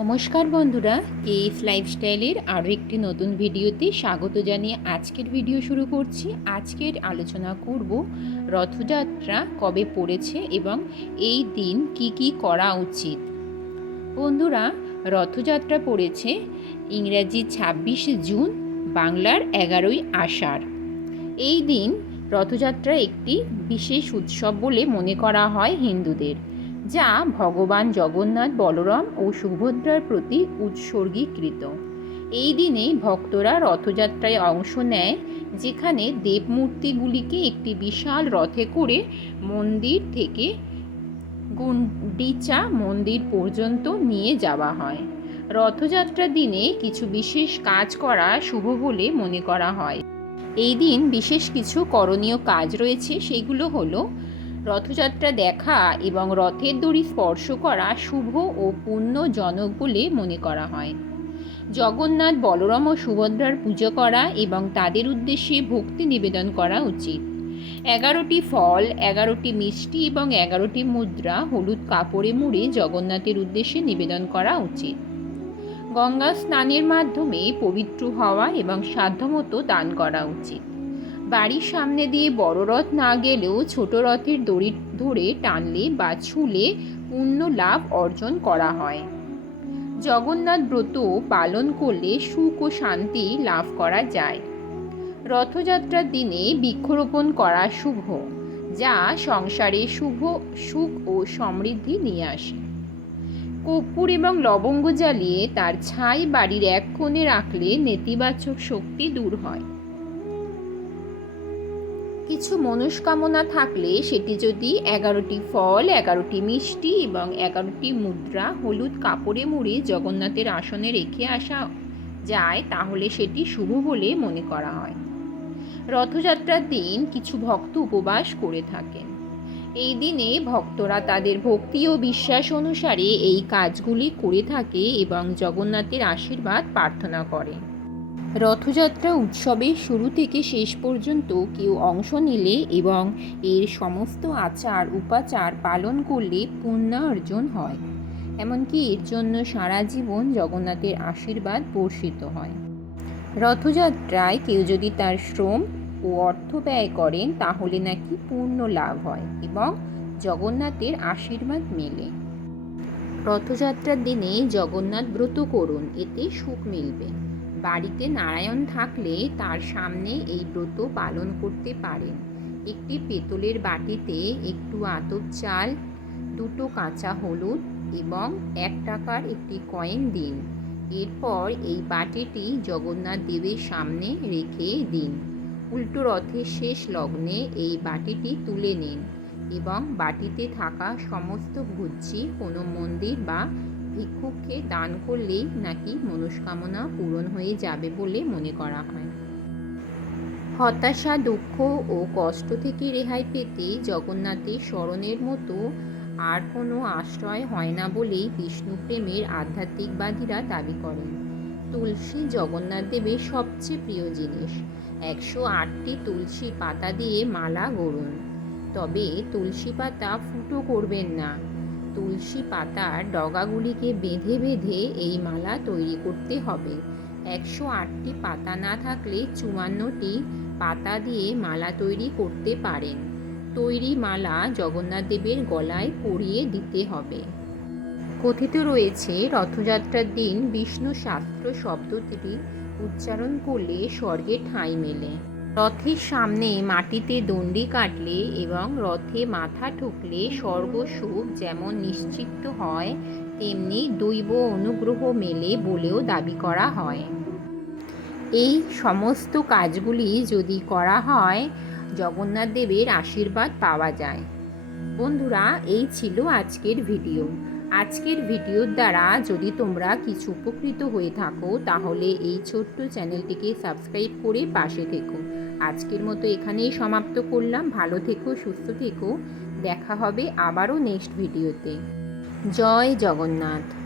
নমস্কার বন্ধুরা কেএস লাইফস্টাইলের আরও একটি নতুন ভিডিওতে স্বাগত জানিয়ে আজকের ভিডিও শুরু করছি। আজকের আলোচনা করব রথযাত্রা কবে পড়েছে এবং এই দিন কি কি করা উচিত। বন্ধুরা, রথযাত্রা পড়েছে ইংরাজি ছাব্বিশে জুন, বাংলার এগারোই আষাঢ়। এই দিন রথযাত্রা একটি বিশেষ উৎসব বলে মনে করা হয় হিন্দুদের। যা ভগবান জগন্নাথ, বলরাম ও সুভদ্রার প্রতি উৎসর্গীকৃত। এই দিনে ভক্তরা রথযাত্রায় অংশ নেয়, যেখানে দেবমূর্তিগুলিকে একটি বিশাল রথে করে মন্দির থেকে গুন্ডিচা মন্দির পর্যন্ত নিয়ে যাওয়া হয়। রথযাত্রার দিনে কিছু বিশেষ কাজ করা শুভ বলে মনে করা হয়। এই দিন বিশেষ কিছু করণীয় কাজ রয়েছে, সেগুলো হলো রথযাত্রা দেখা এবং রথের দড়ি স্পর্শ করা শুভ ও পুণ্যজনক বলে মনে করা হয়। জগন্নাথ, বলরাম ও সুভদ্রার পুজো করা এবং তাদের উদ্দেশ্যে ভক্তি নিবেদন করা উচিত। এগারোটি ফল, এগারোটি মিষ্টি এবং এগারোটি মুদ্রা, হলুদ কাপড়ে মুড়ে জগন্নাথের উদ্দেশ্যে নিবেদন করা উচিত। গঙ্গা স্নানের মাধ্যমে পবিত্র হওয়া এবং সাধ্যমতো দান করা উচিত। বাড়ির সামনে দিয়ে বড় রথ না গেলেও ছোট রথের দড়ি ধরে টানলে বা ছুলে পুণ্য লাভ অর্জন করা হয়। জগন্নাথ ব্রত পালন করলে সুখ ও শান্তি লাভ করা যায়। রথযাত্রার দিনে বৃক্ষরোপণ করা শুভ, যা সংসারে শুভ, সুখ ও সমৃদ্ধি নিয়ে আসে। কর্পূর এবং লবঙ্গ জ্বালিয়ে তার ছাই বাড়ির এক কোণে রাখলে নেতিবাচক শক্তি দূর হয়। কিছু মনস্কামনা থাকলে সেটি যদি এগারোটি ফল, এগারোটি মিষ্টি এবং এগারোটি মুদ্রা, হলুদ কাপড়ে মুড়ে জগন্নাথের আসনে রেখে আসা যায়, তাহলে সেটি শুভ বলে মনে করা হয়। রথযাত্রার দিন কিছু ভক্ত উপবাস করে থাকেন। এই দিনে ভক্তরা তাদের ভক্তি ও বিশ্বাস অনুসারে এই কাজগুলি করে থাকে এবং জগন্নাথের আশীর্বাদ প্রার্থনা করে। রথযাত্রা উৎসবের শুরু থেকে শেষ পর্যন্ত কেউ অংশ নিলে এবং এর সমস্ত আচার উপাচার পালন করলে পুণ্য অর্জন হয়। এমনকি এর জন্য সারা জীবন জগন্নাথের আশীর্বাদ বর্ষিত হয়। রথযাত্রায় কেউ যদি তার শ্রম ও অর্থ ব্যয় করেন, তাহলে নাকি পূর্ণ লাভ হয় এবং জগন্নাথের আশীর্বাদ মেলে। রথযাত্রার দিনে জগন্নাথ ব্রত করুন, এতে সুখ মিলবে। বাড়িতে নারায়ণ থাকলে তার সামনে এই ব্রত পালন করতে পারেন। একটি পেতলের বাটিতে একটু আতপ চাল, দুটো কাঁচা হলুদ এবং এক টাকার একটি কয়েন দিন। এরপর এই বাটিটি জগন্নাথ দেবের সামনে রেখে দিন। উল্টো রথের শেষ লগ্নে এই বাটিটি তুলে নিন এবং বাটিতে থাকা সমস্ত ভুজ্জি কোনো মন্দির বা ভিক্ষুককে দান করলেই নাকি মনস্কামনা পূরণ হয়ে যাবে বলে মনে করা হয়। হতাশা, দুঃখ ও কষ্ট থেকে রেহাই পেতে জগন্নাথের স্মরণের মতো আর কোনো আশ্রয় হয় না বলেই বিষ্ণু প্রেমের আধ্যাত্মিকবাদীরা দাবি করেন। তুলসী জগন্নাথ দেবের সবচেয়ে প্রিয় জিনিস, একশো আটটি তুলসী পাতা দিয়ে মালা গড়ুন। তবে তুলসী পাতা ফুটো করবেন না। তুলসী পাতার ডগাগুলিকে বেঁধে বেঁধে এই মালা তৈরি করতে হবে। একশো আটটি পাতা না থাকলে চুয়ান্নটি পাতা দিয়ে মালা তৈরি করতে পারেন। তৈরি মালা জগন্নাথ দেবের গলায় পরিয়ে দিতে হবে। কথিত রয়েছে, রথযাত্রার দিন বিষ্ণু শাস্ত্র শব্দটি উচ্চারণ করলে স্বর্গে ঠাঁই মেলে। রথের সামনে মাটিতে দণ্ডি কাটলে এবং রথে মাথা ঠুকলে স্বর্গ সুখ যেমন নিশ্চিত হয়, তেমনি দৈব অনুগ্রহ মেলে বলেও দাবি করা হয়। এই সমস্ত কাজগুলি যদি করা হয়, জগন্নাথ দেবের আশীর্বাদ পাওয়া যায়। বন্ধুরা, এই ছিল আজকের ভিডিও। আজকের ভিডিওর দ্বারা যদি তোমরা কিছু উপকৃত হয়ে থাকো, তাহলে এই ছোট্ট চ্যানেলটিকে সাবস্ক্রাইব করে পাশে থেকো। আজকের মতো এখানেই সমাপ্ত করলাম। ভালো থেকো, সুস্থ থেকো। দেখা হবে আবারও নেক্সট ভিডিওতে জয় জগন্নাথ।